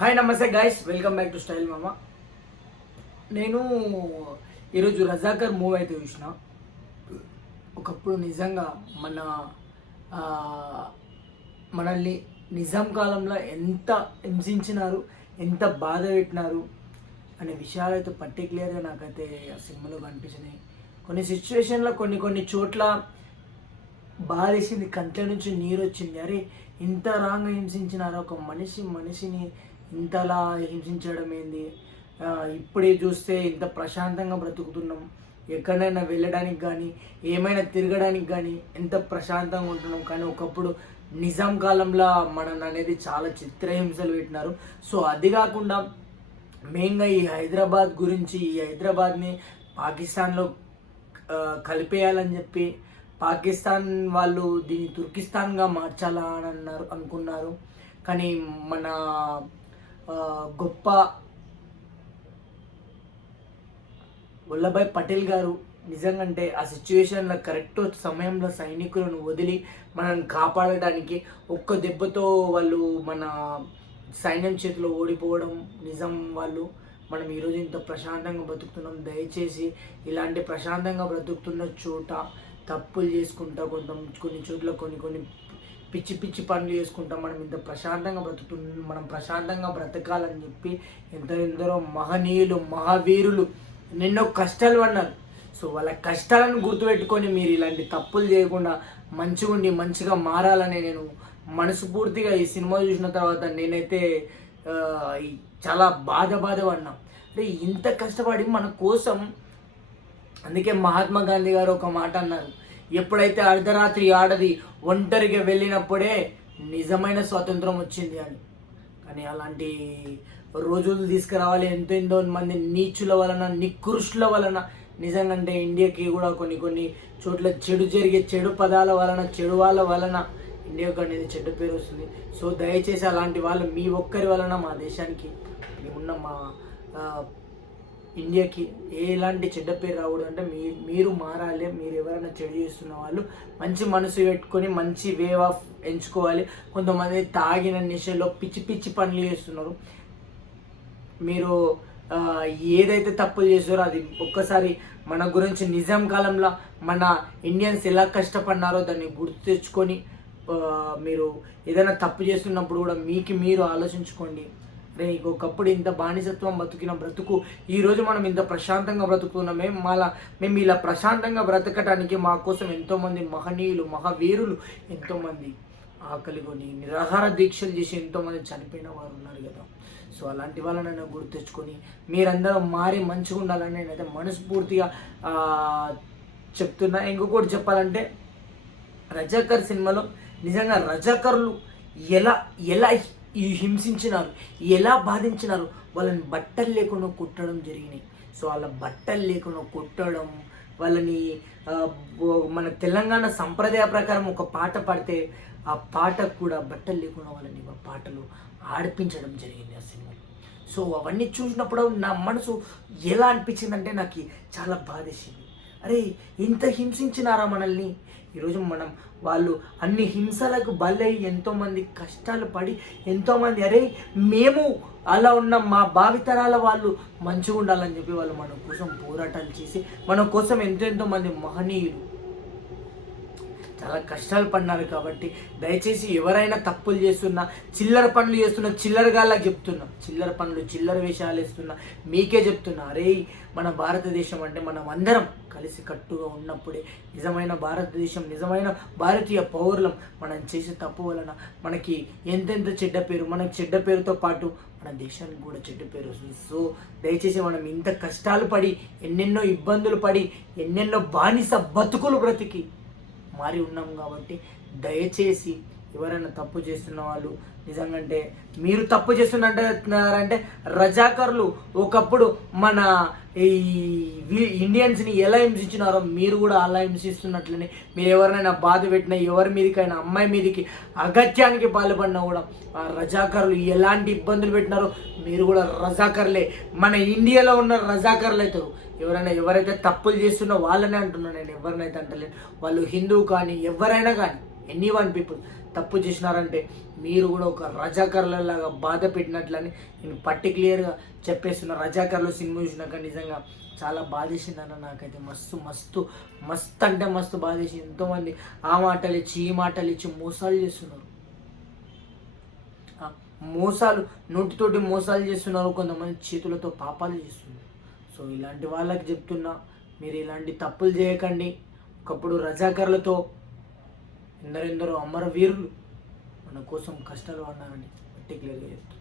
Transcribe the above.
Hi నమస్తే guys, welcome back to style మామ. నేను ఈరోజు రజాకర్ మూవీ అయితే చూసిన. ఒకప్పుడు నిజంగా ఆ, మనల్ని నిజాం కాలంలో ఎంత హింసించినారు, ఎంత బాధ పెట్టినారు అనే విషయాలు అయితే పర్టికులర్గా నాకైతే ఆ సినిమాలో కనిపించినాయి. కొన్ని సిచ్యువేషన్లో కొన్ని చోట్ల బాధేసింది, కంట్ల నుంచి నీరు వచ్చింది. అరే ఇంత రాంగ్ హింసించినారు, ఒక మనిషిని ఇంతలా హింసించడం ఏంది. ఇప్పుడే చూస్తే ఇంత ప్రశాంతంగా బ్రతుకుతున్నాం, ఎక్కడైనా వెళ్ళడానికి కానీ ఏమైనా తిరగడానికి కానీ ఎంత ప్రశాంతంగా ఉంటున్నాం. కానీ ఒకప్పుడు నిజాం కాలంలో మనల్ని అనేది చాలా చిత్రహింసలు పెట్టినారు. సో అది కాకుండా మెయిన్గా ఈ హైదరాబాద్ గురించి, ఈ హైదరాబాద్ని పాకిస్తాన్లో కలిపేయాలని చెప్పి పాకిస్తాన్ వాళ్ళు దీన్ని తుర్కిస్తాన్గా మార్చాలా అని అనుకున్నారు. కానీ మన గొప్ప వల్లభాయ్ పటేల్ గారు నిజంగా అంటే ఆ సిచ్యువేషన్లో కరెక్ట్ సమయంలో సైనికులను వదిలి మనల్ని కాపాడడానికి ఒక్క దెబ్బతో వాళ్ళు మన సైన్యం చేతిలో ఓడిపోవడం నిజం వాళ్ళు. మనం ఈరోజు ఇంత ప్రశాంతంగా బ్రతుకుతున్నాం. దయచేసి ఇలాంటి ప్రశాంతంగా బ్రతుకుతున్న చోట తప్పులు చేసుకుంటా కొన్ని చోట్ల కొన్ని పిచ్చి పనులు చేసుకుంటాం. మనం ఇంత ప్రశాంతంగా మనం ప్రశాంతంగా బ్రతకాలని చెప్పి ఎందరో మహనీయులు, మహావీరులు ఎన్నెన్నో కష్టాలు పడినారు. సో వాళ్ళ కష్టాలను గుర్తుపెట్టుకొని మీరు ఇలాంటి తప్పులు చేయకుండా మంచిగా మారాలని నేను మనస్ఫూర్తిగా ఈ సినిమా చూసిన తర్వాత నేనైతే చాలా బాధపడినా. అంటే ఇంత కష్టపడి మన కోసం, అందుకే మహాత్మా గాంధీ గారు ఒక మాట అన్నారు, ఎప్పుడైతే అర్ధరాత్రి ఆడది ఒంటరిగా వెళ్ళినప్పుడే నిజమైన స్వాతంత్రం వచ్చింది అని. కానీ అలాంటి రోజులు తీసుకురావాలి. ఎంతో మంది నీచుల వలన, నికృష్టుల వలన నిజంగా అంటే ఇండియాకి కూడా కొన్ని చోట్ల చెడు పదాల వలన, చెడు వాళ్ళ వలన ఇండియాకు అనేది చెడ్డ పేరు వస్తుంది. సో దయచేసి అలాంటి వాళ్ళు మీ ఒక్కరి వలన మా దేశానికి, ఉన్న మా ఇండియాకి ఎలాంటి చెడ్డ పేరు రాకూడదు. అంటే మీరు మారాలి. మీరు ఎవరైనా చెడు చేస్తున్న వాళ్ళు మంచి మనసు పెట్టుకొని మంచి వే ఆఫ్ ఎంచుకోవాలి. కొంతమంది తాగిన నిశలో పిచ్చి పనులు చేస్తున్నారు. మీరు ఏదైతే తప్పులు చేస్తారో అది ఒక్కసారి మన గురించి నిజాం కాలంలో మన ఇండియన్స్ ఎలా కష్టపడినారో దాన్ని గుర్తు తెచ్చుకొని మీరు ఏదైనా తప్పు చేస్తున్నప్పుడు కూడా మీరు ఆలోచించుకోండి. రే ఒకప్పుడు ఇంత బానిసత్వం బతికిన బ్రతుకు ఈరోజు మనం ఇంత ప్రశాంతంగా బ్రతుకుతున్నామే. మేము ఇలా ప్రశాంతంగా బ్రతకటానికి మా కోసం ఎంతోమంది మహనీయులు, మహావీరులు, ఎంతోమంది ఆకలిగొని నిరాహార దీక్షలు చేసి ఎంతోమంది చనిపోయిన వారు ఉన్నారు కదా. సో అలాంటి వాళ్ళని నేను గుర్తు తెచ్చుకొని మీరందరూ మారి మంచిగా ఉండాలని నేనైతే మనస్ఫూర్తిగా చెప్తున్నా. ఇంకొకటి చెప్పాలంటే రజాకర్ సినిమాలో నిజంగా రజాకర్లు ఎలా హింసించినారు, ఎలా బాధించినారు. వాళ్ళని బట్టలు లేకుండా కుట్టడం జరిగినాయి. సో వాళ్ళ బట్టలు లేకుండా కుట్టడం, వాళ్ళని మన తెలంగాణ సంప్రదాయ ప్రకారం ఒక పాట పాడితే ఆ పాటకు కూడా బట్టలు లేకుండా వాళ్ళని పాటలు ఆడిపించడం జరిగింది ఆ సినిమాలో. సో అవన్నీ చూసినప్పుడు నా మనసు ఎలా అనిపించిందంటే నాకు చాలా బాధేసింది. అరే ఇంత హింసించినారా మనల్ని. ఈరోజు వాళ్ళు అన్ని హింసలకు బలై ఎంతోమంది కష్టాలు పడి ఎంతోమంది అరే మేము అలా ఉన్నాం, మా భావితరాల వాళ్ళు మంచిగా ఉండాలని చెప్పి వాళ్ళు మన కోసం పోరాటాలు చేసి మన కోసం ఎంతో మంది మహనీయులు చాలా కష్టాలు పడినారు. కాబట్టి దయచేసి ఎవరైనా తప్పులు చేస్తున్నా, చిల్లర పనులు చేస్తున్నా, చిల్లరగాళ్ళకి చెప్తున్నా, చిల్లర పనులు చిల్లర వేషాలు వేస్తున్నా మీకే చెప్తున్నా. అరే మన భారతదేశం అంటే మనం అందరం కలిసి కట్టుగా ఉన్నప్పుడే నిజమైన భారతదేశం, నిజమైన భారతీయ పౌరులం. మనం చేసే తప్పు వలన మనకి ఎంతెంత చెడ్డ పేరు, మనకి చెడ్డ పేరుతో పాటు మన దేశానికి కూడా చెడ్డ పేరు వస్తుంది. సో దయచేసి మనం ఇంత కష్టాలు పడి, ఎన్నెన్నో ఇబ్బందులు పడి, ఎన్నెన్నో బానిస బతుకులు బ్రతికి మారి ఉన్నాం. కాబట్టి దయచేసి ఎవరైనా తప్పు చేస్తున్న వాళ్ళు నిజంగా అంటే మీరు తప్పు చేస్తున్నారంటే రజాకర్లు ఒకప్పుడు మన ఈ ఇండియన్స్ని ఎలా హింసించినారో మీరు కూడా అలా హింసిస్తున్నట్లనే మీరు ఎవరినైనా బాధ పెట్టినా, ఎవరి మీదకైనా అమ్మాయి మీదకి అగత్యానికి పాల్పడినా కూడా ఆ రజాకర్లు ఎలాంటి ఇబ్బందులు పెట్టినారో మీరు కూడా రజాకర్లే. మన ఇండియాలో ఉన్న రజాకర్లు అవుతారు. ఎవరైతే తప్పులు చేస్తున్నా వాళ్ళనే అంటున్నాను నేను, ఎవరినైతే అంటలేను. వాళ్ళు హిందూ కానీ ఎవరైనా కానీ, ఎనీ వన్ పీపుల్ తప్పు చేసినారంటే మీరు కూడా ఒక రజాకర్లలాగా బాధ పెట్టినట్లని నేను పర్టిక్యులర్గా చెప్పేస్తున్నా. రజాకర్లో సినిమా చూసినాక నిజంగా చాలా బాధేసిందన్న. నాకైతే మస్తు మస్తు మస్తు అంటే మస్తు బాధేసింది. ఎంతోమంది ఆ మాటలు ఇచ్చి ఈ మాటలు ఇచ్చి మోసాలు చేస్తున్నారు. మోసాలు నోటితోటి మోసాలు చేస్తున్నారు, కొంతమంది చేతులతో పాపాలు చేస్తున్నారు. సో ఇలాంటి వాళ్ళకి చెప్తున్నా, మీరు ఇలాంటి తప్పులు చేయకండి. ఒకప్పుడు రజాకర్లతో ఎందరెందరో అమరవీరులు మన కోసం కష్టాలు పడినారని పర్టికులర్గా చెప్తున్నారు.